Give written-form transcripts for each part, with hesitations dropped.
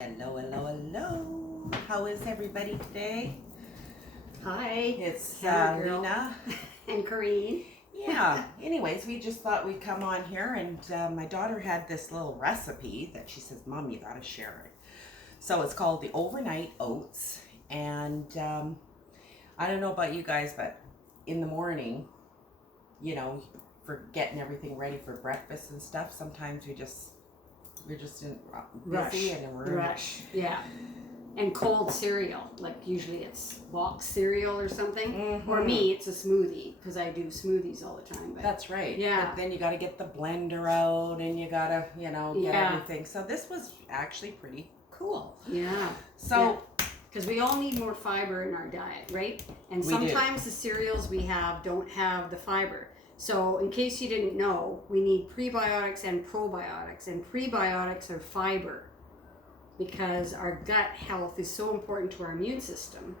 Hello, hello, hello. How is everybody today? Hi. It's Girl. Lena. And Corinne. Yeah. Anyways, we just thought we'd come on here, and my daughter had this little recipe that she says, "Mom, you gotta share it." So it's called the Overnight Oats, and I don't know about you guys, but in the morning, for getting everything ready for breakfast and stuff, sometimes we're just in busy and we're rush. Yeah. And cold cereal, like usually it's box cereal or something. Mm-hmm. Or me, it's a smoothie because I do smoothies all the time. But that's right. Yeah. But then you got to get the blender out, and you got to, get everything. So this was actually pretty cool. Yeah. So. Because we all need more fiber in our diet, right? And We sometimes the cereals we have don't have the fiber. So in case you didn't know, we need prebiotics and probiotics. And prebiotics are fiber because our gut health is so important to our immune system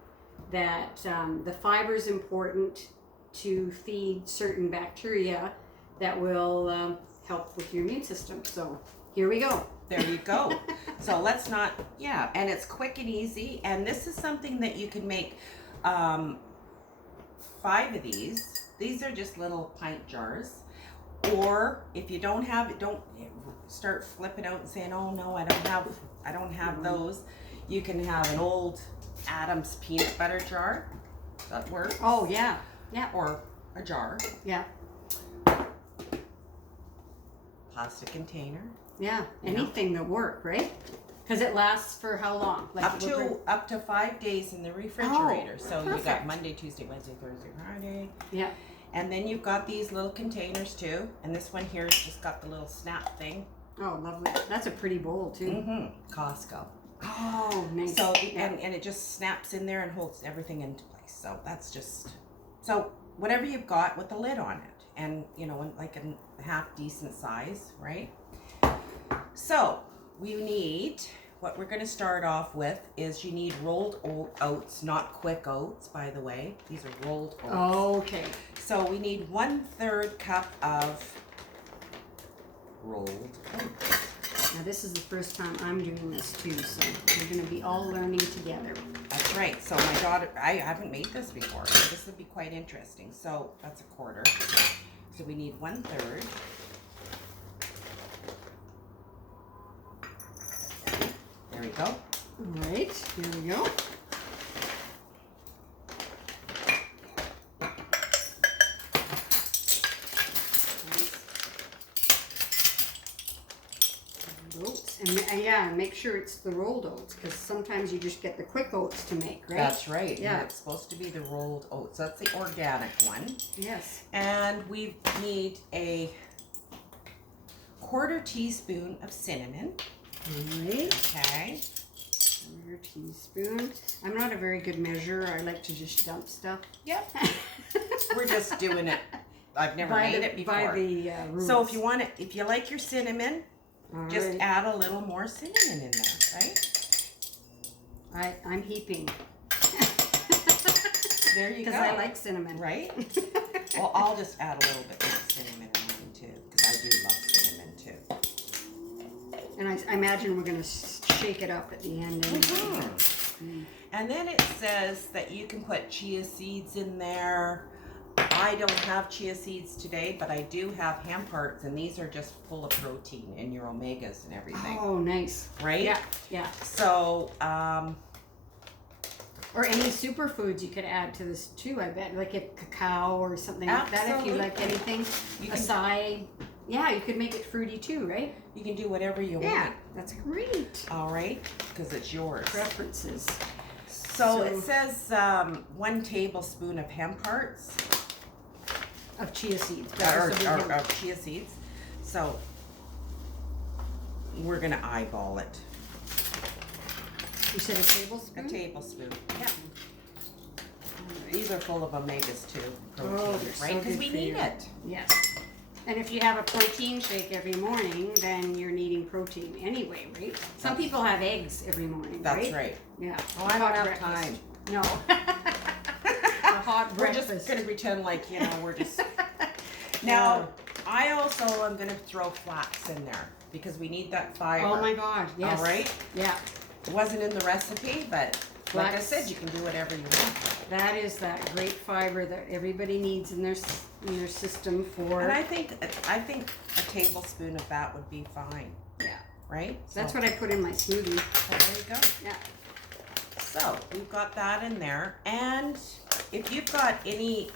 that the fiber is important to feed certain bacteria that will help with your immune system. So here we go. There you go. So let's not, and it's quick and easy. And this is something that you can make 5 of these. These are just little pint jars. Or if you don't have it, don't start flipping out and saying, "Oh no, I don't have those." You can have an old Adam's peanut butter jar. That works. Oh yeah. Yeah. Or a jar. Yeah. Plastic container. Yeah, anything that work, right? Because it lasts for how long? Like up to 5 days in the refrigerator. Oh, so perfect. You got Monday, Tuesday, Wednesday, Thursday, Friday. Yeah. And then you've got these little containers too. And this one here has just got the little snap thing. Oh, lovely. That's a pretty bowl too. Mm-hmm. Costco. Oh, nice. So and it just snaps in there and holds everything into place. So that's just whatever you've got with the lid on it, and like a half decent size, right? So we need, what we're going to start off with is you need rolled oats, not quick oats, by the way. These are rolled oats. Oh, okay. So we need 1/3 cup of rolled oats. Now this is the first time I'm doing this too, so we're going to be all learning together. That's right. So my daughter, I haven't made this before, so this would be quite interesting. So that's 1/4. So we need 1/3. There we go. All right, here we go. Oats. And make sure it's the rolled oats, because sometimes you just get the quick oats to make, right? That's right. Yeah. And it's supposed to be the rolled oats. That's the organic one. Yes. And we need a 1/4 teaspoon of cinnamon. All right. Okay. 1/4 teaspoon. I'm not a very good measurer. I like to just dump stuff. Yep. We're just doing it. I've never made it before. By the rules. So if you like your cinnamon, All just right. add a little more cinnamon in there, right? I'm heaping. There you go. Because I like cinnamon. Right? Well, I'll just add a little bit more cinnamon in mine too, because I do love cinnamon too. And I imagine we're going to shake it up at the end. Mm-hmm. And then it says that you can put chia seeds in there. I don't have chia seeds today, but I do have hemp hearts, and these are just full of protein and your omegas and everything. Oh, nice. Right? Yeah, yeah. So, or any superfoods you could add to this too, I bet. Like a cacao or something like that, if you like anything. Acai. Yeah, you could make it fruity too, right? You can do whatever you Yeah, want. that's great. All right? Because it's yours. Preferences. So it says 1 tablespoon of hemp hearts. Of chia seeds. Or of chia seeds. So we're going to eyeball it. You said a tablespoon? A tablespoon. Yeah. These are full of omegas too. Protein, Oh, right? Because we need it. Yes. And if you have a protein shake every morning, then you're needing protein anyway, right? Some people have eggs every morning, right? That's right. Yeah. Oh, I don't have breakfast. time. No. A hot We're breakfast. just going to pretend like, we're just... Now, I also am going to throw flax in there because we need that fiber. Oh my God, yes. All right? Yeah. wasn't in the recipe, but like I That's- said, you can do whatever you want. That is that great fiber that everybody needs in their system for. And I think a tablespoon of that would be fine. Yeah. Right? That's what I put in my smoothie. There you go. Yeah. So we've got that in there, and if you've got any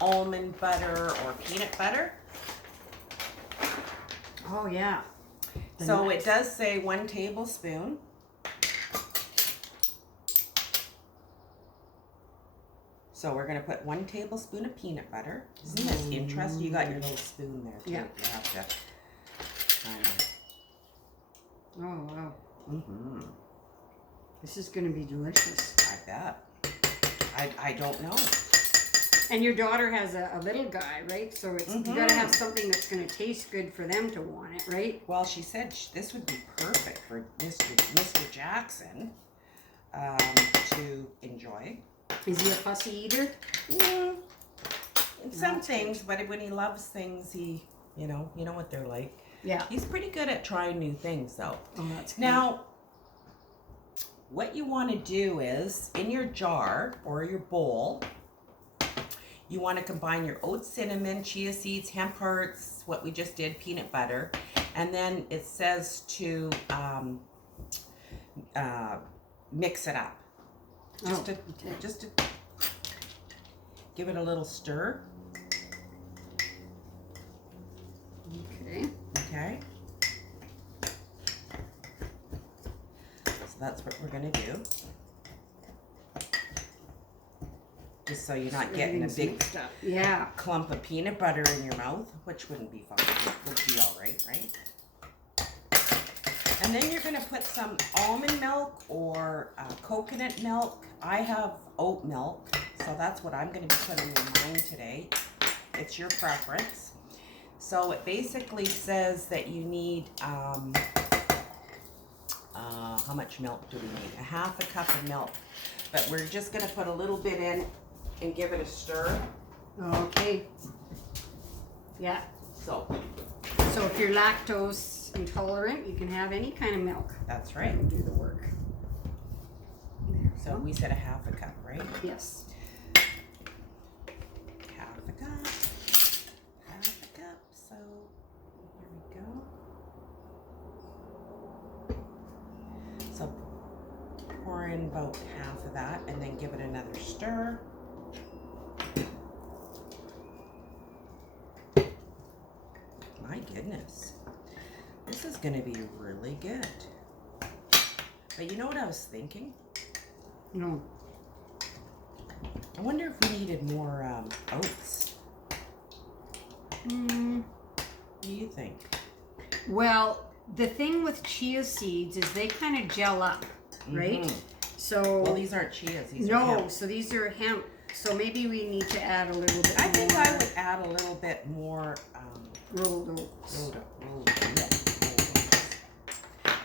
almond butter or peanut butter, Oh yeah. so it does say 1 tablespoon. So we're gonna put 1 tablespoon of peanut butter. Isn't this interesting? You got your little spoon there too. Yeah. You have to kind of. Oh wow. Mm-hmm. This is gonna be delicious. I bet. I don't know. And your daughter has a little guy, right? So it's you gotta have something that's gonna taste good for them to want it, right? Well, she said this would be perfect for Mr. Jackson to enjoy. Is he a fussy eater? Yeah. Some That's things, but when he loves things, you know what they're like. Yeah. He's pretty good at trying new things, though. Oh, that's good. Now, what you want to do is, in your jar or your bowl, you want to combine your oats, cinnamon, chia seeds, hemp hearts, what we just did, peanut butter, and then it says to mix it up. Just to give it a little stir. Okay. Okay. So that's what we're gonna do. Just so you're not getting a big clump of peanut butter in your mouth, which wouldn't be fun. Would be all right, right? And then you're gonna put some almond milk or coconut milk. I have oat milk, so that's what I'm gonna be putting in mine today. It's your preference. So it basically says that you need, how much milk do we need? A 1/2 cup of milk. But we're just gonna put a little bit in and give it a stir. Okay. Yeah. So if you're lactose intolerant, you can have any kind of milk. that's right. That'll do the work. There. So we said a 1/2 cup, right? Yes. 1/2 cup. 1/2 cup. So here we go. So pour in about 1/2 of that and then give it another stir. My goodness. This is going to be really good. But you know what I was thinking? No. I wonder if we needed more oats. What do you think? Well, the thing with chia seeds is they kind of gel up, right? So Well, these aren't chias. These are no, hemp. so these are hemp. So maybe we need to add a little bit I more. think I would add a little bit more rolled oats. rolled oats.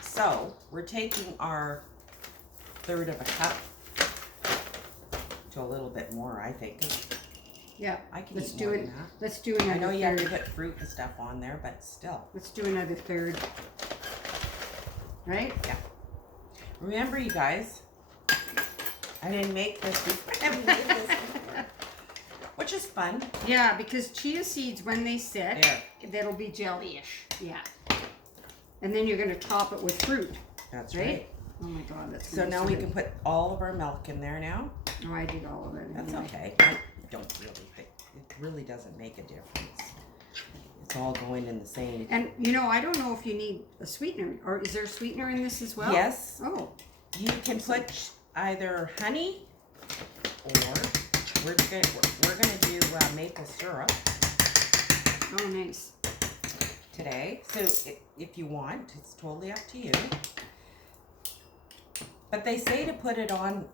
So we're taking our 1/3 of a cup to a little bit more, I think. Yeah. I can Let's eat do more it. than that. Let's do another I know you have to third. put fruit and stuff on there, but still. Let's do another 1/3. Right? Yeah. Remember, you guys, I didn't make this before. I haven't made this before. Which is fun. Yeah, because chia seeds, when they sit, There. that'll be jelly-ish. Yeah. And then you're going to top it with fruit. That's Right? right. Oh my God, that's So now we can put all of our milk in there now. Oh, I did all of it. That's anyway. okay. I don't really think it really doesn't make a difference. It's all going in the same. And I don't know if you need a sweetener, or is there a sweetener in this as well? Yes. Oh. You can put either honey or we're gonna do maple syrup Oh, nice. today. So if you want, it's totally up to you. But they say to put it on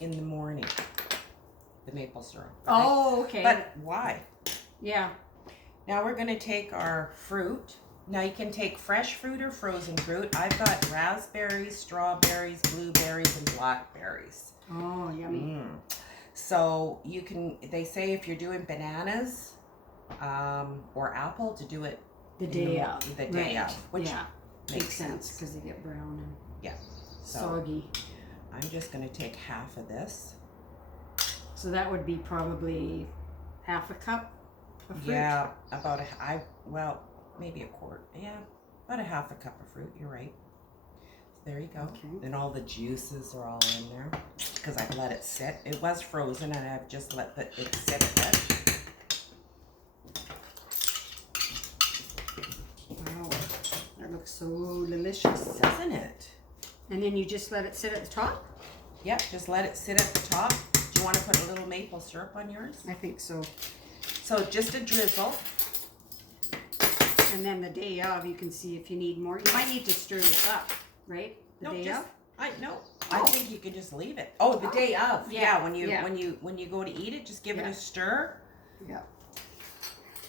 in the morning, the maple syrup. Oh, okay. But why? Yeah. Now we're going to take our fruit. Now you can take fresh fruit or frozen fruit. I've got raspberries, strawberries, blueberries, and blackberries. Oh, yummy. So you can, they say if you're doing bananas or apple, to do it The day of. The day of. Which yeah. makes Makes sense because they get brown. Yeah. soggy. I'm just going to take half of this. So that would be probably half a cup of fruit. Yeah, about maybe a quart. Yeah, about a half a cup of fruit. You're right. There you go. Okay. And all the juices are all in there because I've let it sit. It was frozen and I've just let it sit a bit. Wow, that looks so delicious. Doesn't it? And then you just let it sit at the top? Yep, just let it sit at the top. Do you want to put a little maple syrup on yours? I think so. So just a drizzle. And then the day of, you can see if you need more. You might need to stir this up, right? The day of? I think you can just leave it. Oh, the day of. Yeah, when you go to eat it, just give it a stir. Yeah.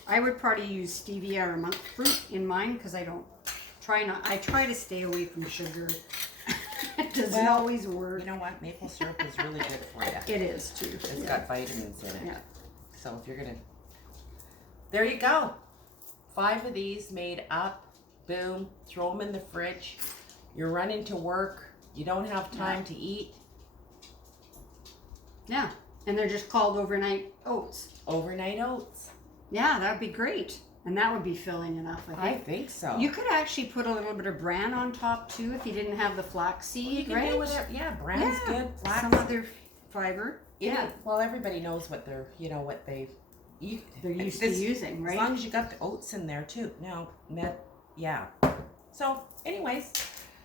I would probably use stevia or monk fruit in mine because I try to stay away from sugar. It doesn't always work. You know what? Maple syrup is really good for you. It is too. It's got vitamins in it. Yeah. So if you're gonna, there you go. 5 of these made up. Boom. Throw them in the fridge. You're running to work. You don't have time to eat. Yeah. And they're just called overnight oats. Overnight oats. Yeah, that'd be great. And that would be filling enough, I think so. You could actually put a little bit of bran on top too if you didn't have the flaxseed, you can right? do whatever. Yeah, bran's good. Flax. Some other fiber. Yeah. Well, everybody knows what they're, what they're used to using, right? As long as you got the oats in there too. No, yeah. So, anyways.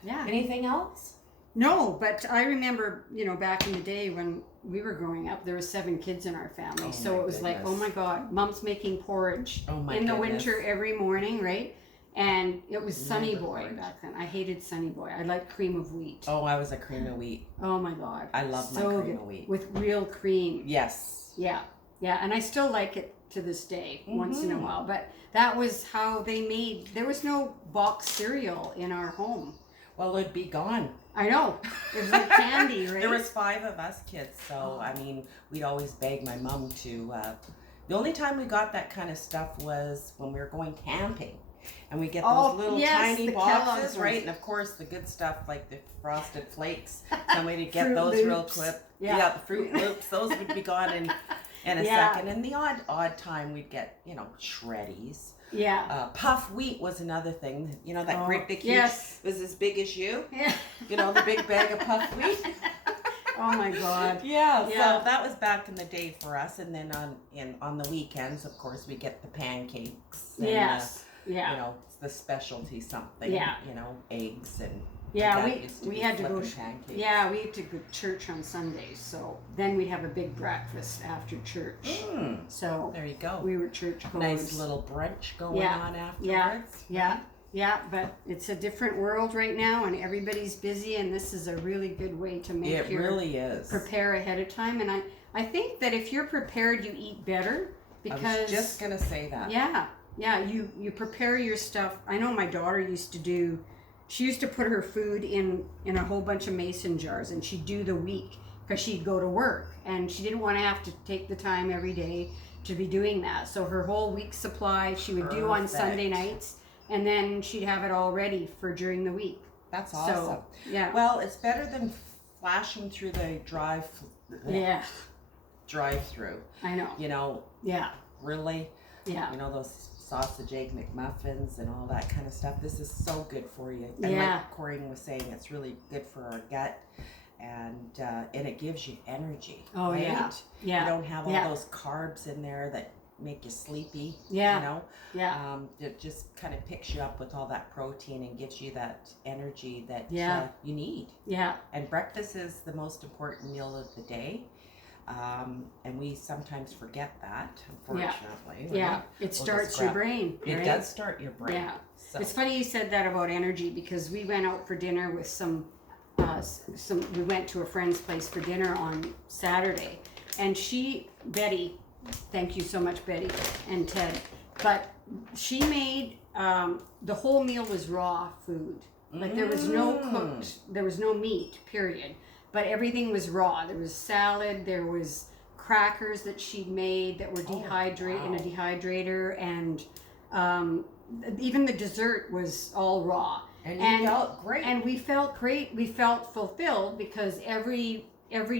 Yeah. Anything else? No, but I remember, back in the day when we were growing up, there were 7 kids in our family. So it was like, oh my God, Mom's making porridge in the winter every morning, right? And it was Sunny Boy back then. I hated Sunny Boy. I liked cream of wheat. Oh, I was a cream of wheat. Oh my God. I love my cream of wheat. With real cream. Yes. Yeah. Yeah. And I still like it to this day once in a while. But that was how they made, there was no box cereal in our home. Well, it'd be gone. I know. It was like candy, right? There was 5 of us kids, so we'd always beg my mom to. The only time we got that kind of stuff was when we were going camping, and we get those little tiny boxes, right? And of course, the good stuff like the Frosted Flakes. Somebody to get those real quick. Yeah, the Fruit Loops. Those would be gone in a second. And the odd time we'd get Shreddies. Yeah. Puff wheat was another thing. That great big huge was as big as you. Yeah. The big bag of puff wheat. Oh my God. Yeah. So that was back in the day for us, and then on the weekends, of course, we get the pancakes. And, the specialty something. Yeah. Eggs and. Yeah, we had to go. Pancakes. Yeah, we had to go to church on Sundays. So then we'd have a big breakfast after church. So there you go. We were church goers. Nice little brunch going on afterwards. Yeah. But it's a different world right now, and everybody's busy. And this is a really good way to make prepare ahead of time. And I think that if you're prepared, you eat better because I was just gonna say that. Yeah. You prepare your stuff. I know my daughter used to do. She used to put her food in a whole bunch of mason jars, and she'd do the week because she'd go to work, and she didn't want to have to take the time every day to be doing that. So her whole week's supply she would do on Sunday nights, and then she'd have it all ready for during the week. That's awesome. So, yeah. Well, it's better than flashing through the drive-through. I know. Yeah. Really. Yeah. Those sausage egg McMuffins and all that kind of stuff. This is so good for you. And like Corinne was saying, it's really good for our gut, and it gives you energy. Oh, right? Yeah. You don't have all those carbs in there that make you sleepy. Yeah. It just kind of picks you up with all that protein and gives you that energy that you need. Yeah. And breakfast is the most important meal of the day. And we sometimes forget that, unfortunately. Yeah, it starts your brain. It does start your brain. Yeah. So. It's funny you said that about energy because we went out for dinner with we went to a friend's place for dinner on Saturday. And Betty, thank you so much, Betty and Ted, but she made, the whole meal was raw food. Like there was no cooked, there was no meat, period. But everything was raw. There was salad, there was crackers that she'd made that were dehydrated in a dehydrator, and even the dessert was all raw. And you felt great. And we felt great. We felt fulfilled because every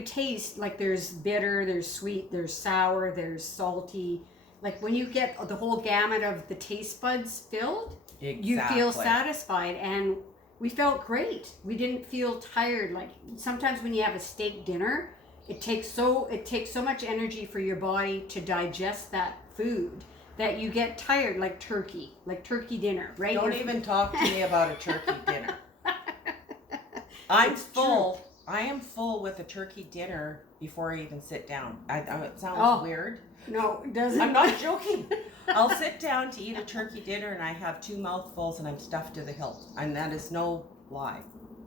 taste, like there's bitter, there's sweet, there's sour, there's salty. Like when you get the whole gamut of the taste buds filled, you feel satisfied, and we felt great. We didn't feel tired. Like sometimes when you have a steak dinner, it takes so much energy for your body to digest that food that you get tired, like turkey dinner, right? Don't even talk to me about a turkey dinner. I'm full. I am full with a turkey dinner before I even sit down. It sounds weird. No, it doesn't. I'm not joking. I'll sit down to eat a turkey dinner and I have 2 mouthfuls and I'm stuffed to the hilt. And that is no lie.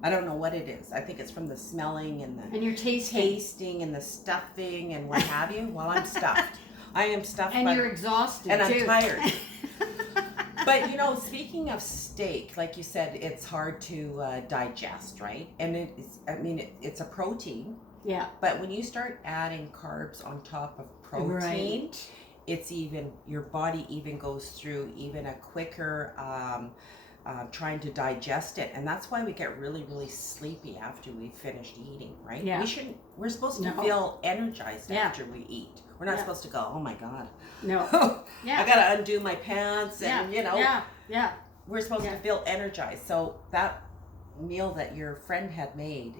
I don't know what it is. I think it's from the smelling and you're tasting and the stuffing and what have you. Well, I'm stuffed. I am stuffed. And you're exhausted and too. I'm tired. But you know, speaking of steak, like you said, it's hard to digest, right? And it's a protein. Yeah. But when you start adding carbs on top of protein, it's even, your body even goes through even a quicker trying to digest it, and that's why we get really, really sleepy after we've finished eating, right? Yeah. We're supposed to feel energized after we eat. We're not supposed to go, oh my God. No. I gotta undo my pants and Yeah. We're supposed to feel energized. So that meal that your friend had made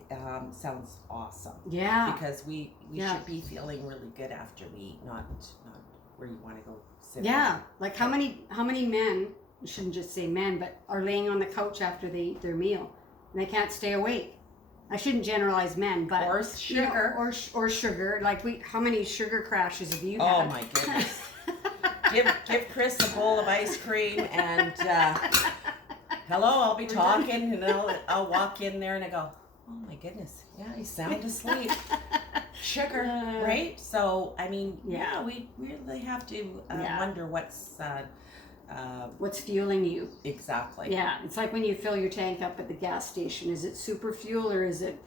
sounds awesome. Yeah. Because we should be feeling really good after we eat, not where you want to go sit. Yeah. Like how many men, I shouldn't just say men, but are laying on the couch after they eat their meal and they can't stay awake. I shouldn't generalize men, but or sugar, or sugar. Like how many sugar crashes have you had? Oh my goodness! give Chris a bowl of ice cream and hello, I'll be talking, and I'll walk in there and I go, oh my goodness, yeah, he's sound asleep. Sugar, right? So I mean, we really have to wonder what's fueling you. Exactly. Yeah, it's like when you fill your tank up at the gas station. Is it super fuel or is it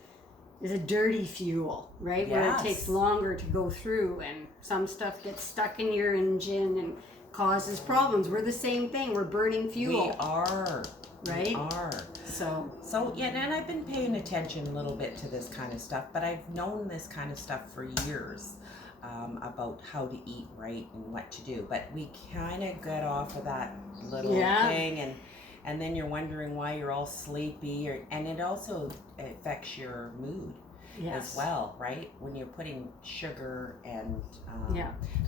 dirty fuel, right? Yes. Where it takes longer to go through and some stuff gets stuck in your engine and causes problems. We're the same thing. We're burning fuel. We are. Right? We are. So yeah, and I've been paying attention a little bit to this kind of stuff, but I've known this kind of stuff for years. About how to eat right and what to do, but we kind of got off of that little thing, and then you're wondering why you're all sleepy, and it also affects your mood as well, right? When you're putting sugar and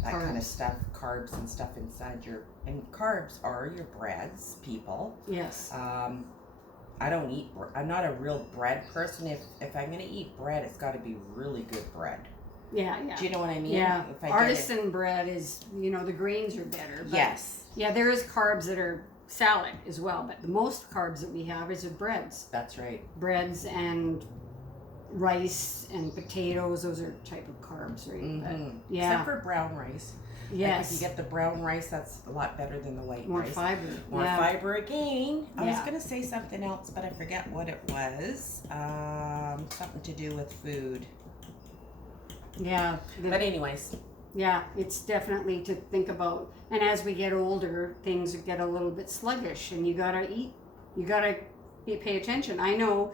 that kind of stuff, carbs and stuff inside and carbs are your breads, people. Yes. I'm not a real bread person. If I'm gonna eat bread, it's got to be really good bread. Yeah. Do you know what I mean? Yeah. Artisan bread is, the grains are better. But yes. Yeah, there is carbs that are salad as well, but the most carbs that we have is breads. That's right. Breads and rice and potatoes, those are type of carbs, right? Mm-hmm. But, yeah. Except for brown rice. Yes. Like if you get the brown rice, that's a lot better than the white More rice. Fiber. More fiber again. I was going to say something else, but I forget what it was. Something to do with food. Yeah. But anyways. Yeah, it's definitely to think about. And as we get older, things get a little bit sluggish, and you gotta eat. You gotta pay attention. I know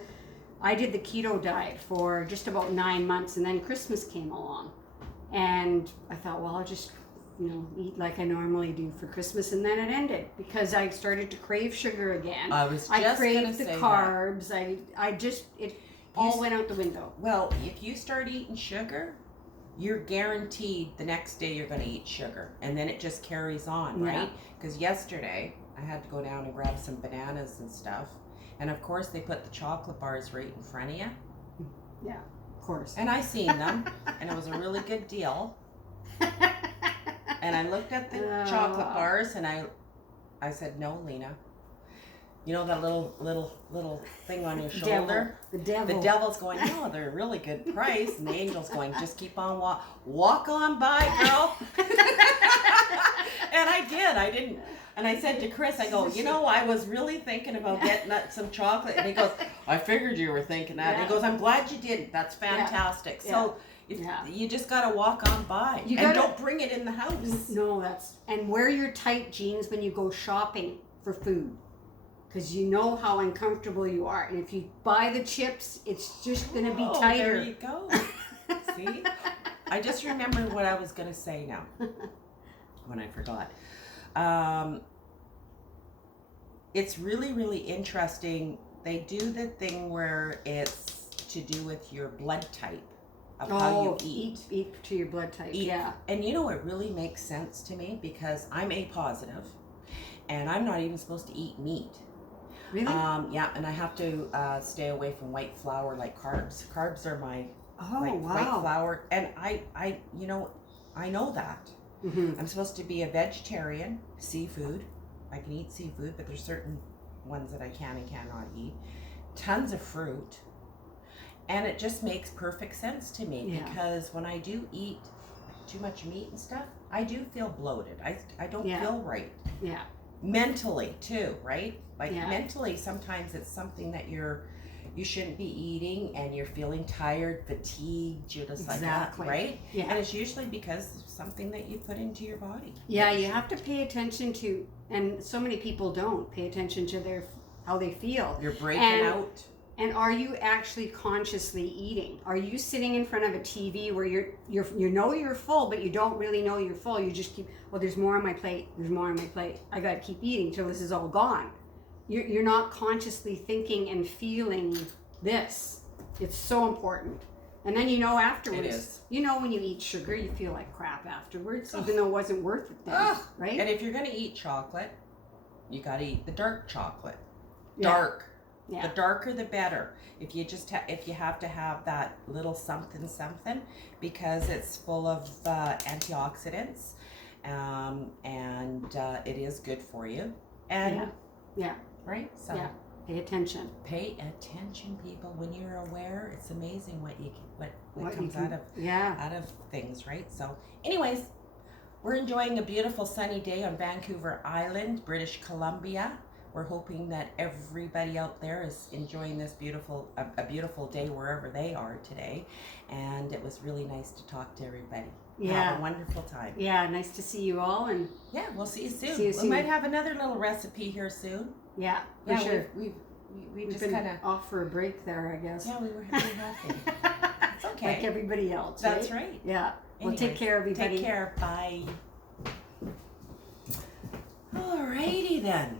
I did the keto diet for just about 9 months, and then Christmas came along. And I thought, well, I'll just, eat like I normally do for Christmas, and then it ended because I started to crave sugar again. I craved the carbs. It all went out the window. Well, if you start eating sugar, you're guaranteed the next day you're going to eat sugar, and then it just carries on, right? Because yesterday I had to go down and grab some bananas and stuff, and of course they put the chocolate bars right in front of you. Yeah, of course. And I seen them, and it was a really good deal. And I looked at the chocolate bars, and I said, "No, Lena. You know that little thing on your shoulder? The devil. The devil's going, no, they're a really good price." And the angel's going, just keep on walk on by, girl. And I did. I didn't. And I said to Chris, I go, I was really thinking about getting some chocolate. And he goes, I figured you were thinking that. And he goes, I'm glad you didn't. That's fantastic. Yeah. So you just got to walk on by. Don't bring it in the house. No, and wear your tight jeans when you go shopping for food. because you know how uncomfortable you are. And if you buy the chips, it's just going to be tighter. There you go. See? I just remember what I was going to say now when I forgot. It's really, really interesting. They do the thing where it's to do with your blood type of how you eat. Eat to your blood type, yeah. And you know, it really makes sense to me because I'm A positive and I'm not even supposed to eat meat. Really? Yeah, and I have to stay away from white flour like carbs. Carbs are my white flour, and I you know, I know that. Mm-hmm. I'm supposed to be a vegetarian, seafood. I can eat seafood, but there's certain ones that I can and cannot eat. Tons of fruit. And it just makes perfect sense to me because when I do eat too much meat and stuff, I do feel bloated. I don't feel right. Yeah. Mentally too, right? Like mentally, sometimes it's something that you shouldn't be eating, and you're feeling tired, fatigued. You're just like that, right? Yeah. And it's usually because of something that you put into your body. Yeah, you have to pay attention to, and so many people don't pay attention to how they feel. You're breaking out. And are you actually consciously eating? Are you sitting in front of a TV where you know you're full, but you don't really know you're full? You just keep, well, there's more on my plate. There's more on my plate. I got to keep eating till this is all gone. You're not consciously thinking and feeling this. It's so important. And then you know afterwards. It is. You know when you eat sugar, you feel like crap afterwards, even though it wasn't worth it then, right? And if you're going to eat chocolate, you got to eat the dark chocolate. Yeah. Dark. Yeah. The darker the better. If you just if you have to have that little something because it's full of antioxidants, and it is good for you. And right. So pay attention. Pay attention, people. When you're aware, it's amazing what comes out of things, right? So, anyways, we're enjoying a beautiful sunny day on Vancouver Island, British Columbia. We're hoping that everybody out there is enjoying this a beautiful day wherever they are today. And it was really nice to talk to everybody. Yeah. Have a wonderful time. Yeah, nice to see you all. And yeah, we'll see you soon. We might have another little recipe here soon. Yeah, for sure. We've just been kind of off for a break there, I guess. Yeah, we were having nothing. It's okay. Like everybody else. That's right. Yeah. Well, take care, everybody. Take care. Bye. Alrighty then.